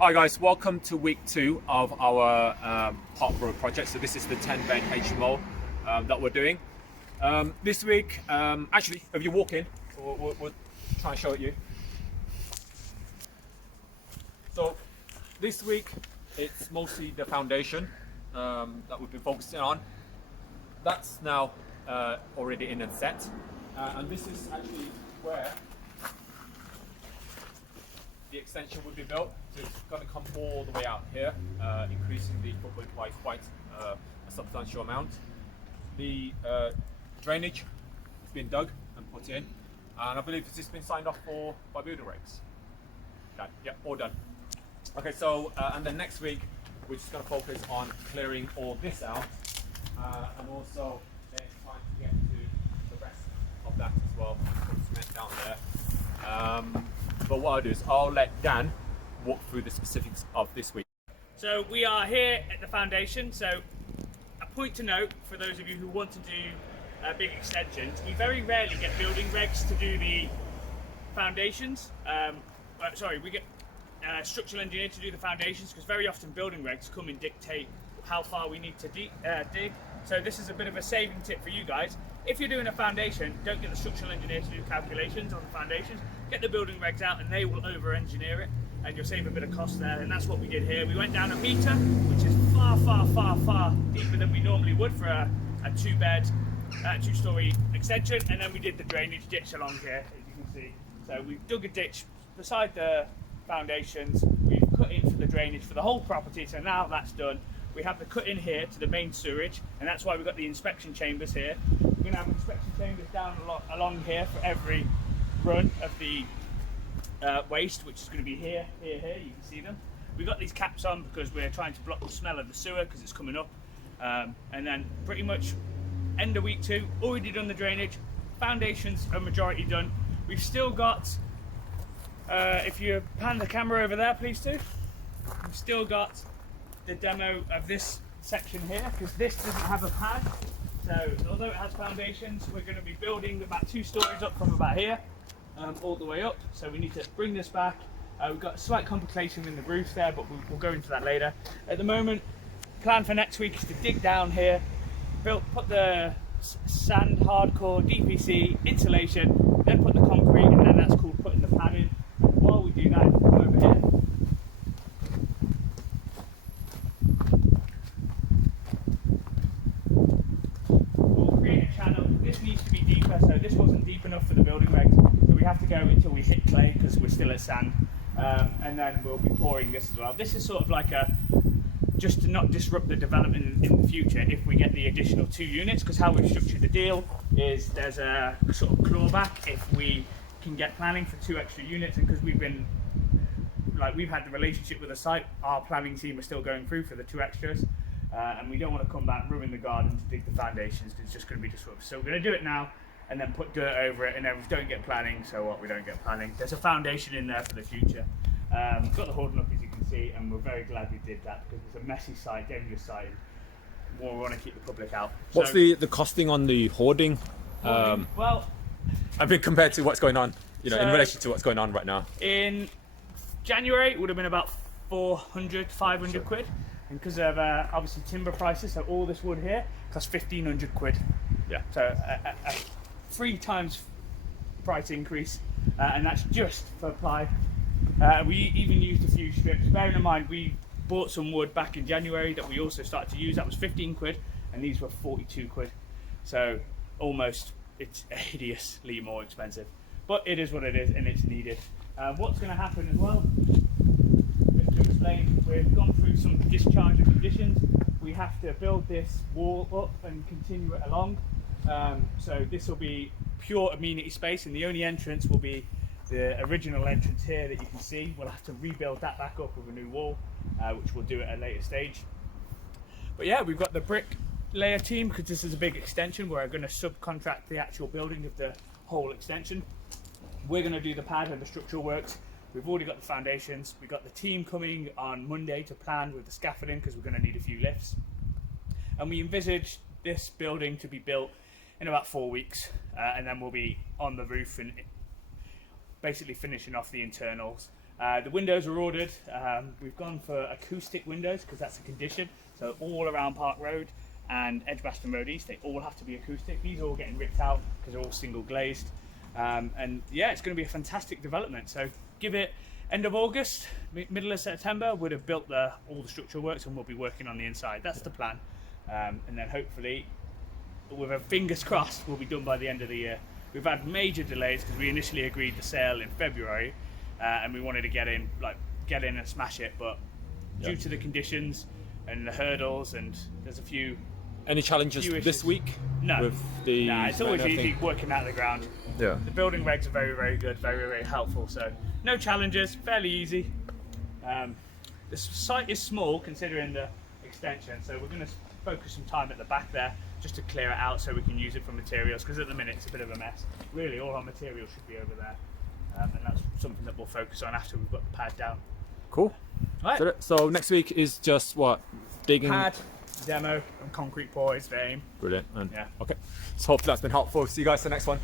Hi guys, welcome to week 2 of our Park Road project. So this is the 10-bed HMO that we're doing. This week, actually, if you walk in, we'll try and show it you. So this week, it's mostly the foundation that we've been focusing on. That's now already in and set. And this is actually where the extension would be built. So it's going to come all the way out here, increasing the footprint by quite a substantial amount. The drainage has been dug and put in, and I believe this has been signed off for by building regs. Done. Yep, all done. Okay, so and then next week we're just going to focus on clearing all this out, and also then trying to get to the rest of that as well. Put cement down there. But what I'll do is I'll let Dan walk through the specifics of this week. So we are here at the foundation. So a point to note for those of you who want to do big extensions, we very rarely get building regs to do the foundations. We get structural engineer to do the foundations, because very often building regs come and dictate how far we need to dig. So this is a bit of a saving tip for you guys. If you're doing a foundation, don't get the structural engineer to do calculations on the foundations. Get the building regs out and they will over-engineer it, and you'll save a bit of cost there. And that's what we did here. We went down a metre, which is far deeper than we normally would for a two-story extension. And then we did the drainage ditch along here, as you can see. So we've dug a ditch beside the foundations. We've cut in for the drainage for the whole property. So now that's done. We have the cut in here to the main sewerage, and that's why we've got the inspection chambers here. We're going to have inspection chambers down along here for every run of the waste, which is going to be here, you can see them. We've got these caps on because we're trying to block the smell of the sewer because it's coming up. And then pretty much end of week 2, already done the drainage, foundations are majority done. We've still got, if you pan the camera over there please too, we've still got the demo of this section here, because this doesn't have a pad. So although it has foundations, we're going to be building about 2 stories up from about here all the way up. So we need to bring this back. We've got a slight complication in the roof there, but we'll go into that later. At the moment, plan for next week is to dig down here, put the sand, hardcore, DPC, insulation, then put the concrete, and then that's called putting the pad in. While we do that, come over here. This needs to be deeper, so this wasn't deep enough for the building regs, so we have to go until we hit clay because we're still at sand, and then we'll be pouring this as well. This is sort of like just to not disrupt the development in the future if we get the additional 2 units, because how we've structured the deal is there's a sort of clawback if we can get planning for 2 extra units, and because we've had the relationship with the site, our planning team are still going through for the 2 extras. And we don't want to come back, ruin the garden to dig the foundations, because it's just going to be disruptive. So we're going to do it now and then put dirt over it, and then if we don't get planning, so what, we don't get planning. There's a foundation in there for the future. Got the holding up, as you can see, and we're very glad we did that, because it's a messy site, dangerous site. We want to keep the public out. What's the costing on the hoarding? Well, I mean, compared to what's going on, in relation to what's going on right now. In January, it would have been about 400, 500 quid. And because of obviously timber prices, so all this wood here costs 1,500 quid. Yeah. So a 3 times price increase, and that's just for ply. We even used a few strips. Bearing in mind, we bought some wood back in January that we also started to use. That was 15 quid, and these were 42 quid. So it's hideously more expensive. But it is what it is, and it's needed. What's going to happen as well? To explain, we've gone through some discharge conditions. We have to build this wall up and continue it along. So this will be pure amenity space, and the only entrance will be the original entrance here that you can see. We'll have to rebuild that back up with a new wall, which we'll do at a later stage. But yeah, we've got the brick layer team, because this is a big extension. We're going to subcontract the actual building of the whole extension. We're going to do the pad and the structural works. We've already got the foundations. We've got the team coming on Monday to plan with the scaffolding, because we're going to need a few lifts. And we envisage this building to be built in about 4 weeks, and then we'll be on the roof and basically finishing off the internals The windows are ordered. We've gone for acoustic windows because that's a condition. So all around Park Road and Edgbaston Road East, they all have to be acoustic. These are all getting ripped out because they're all single glazed. And yeah, it's going to be a fantastic development. So give it end of August, middle of September, would have built all the structural works and we'll be working on the inside. That's the plan. And then hopefully, with our fingers crossed, we'll be done by the end of the year. We've had major delays because we initially agreed the sale in February, and we wanted to get in and smash it, but due to the conditions and the hurdles, and there's a few. Any challenges this week? No. With the it's always easy working out of the ground. Yeah. The building regs are very, very good, very, very helpful. So no challenges, fairly easy. The site is small considering the extension, so we're going to focus some time at the back there just to clear it out so we can use it for materials, because at the minute it's a bit of a mess. Really, all our materials should be over there, and that's something that we'll focus on after we've got the pad down. Cool. Right. So next week is just what? Digging? Pad, demo, and concrete pour is the aim. Brilliant. And Yeah. Okay. So hopefully that's been helpful. See you guys for the next one.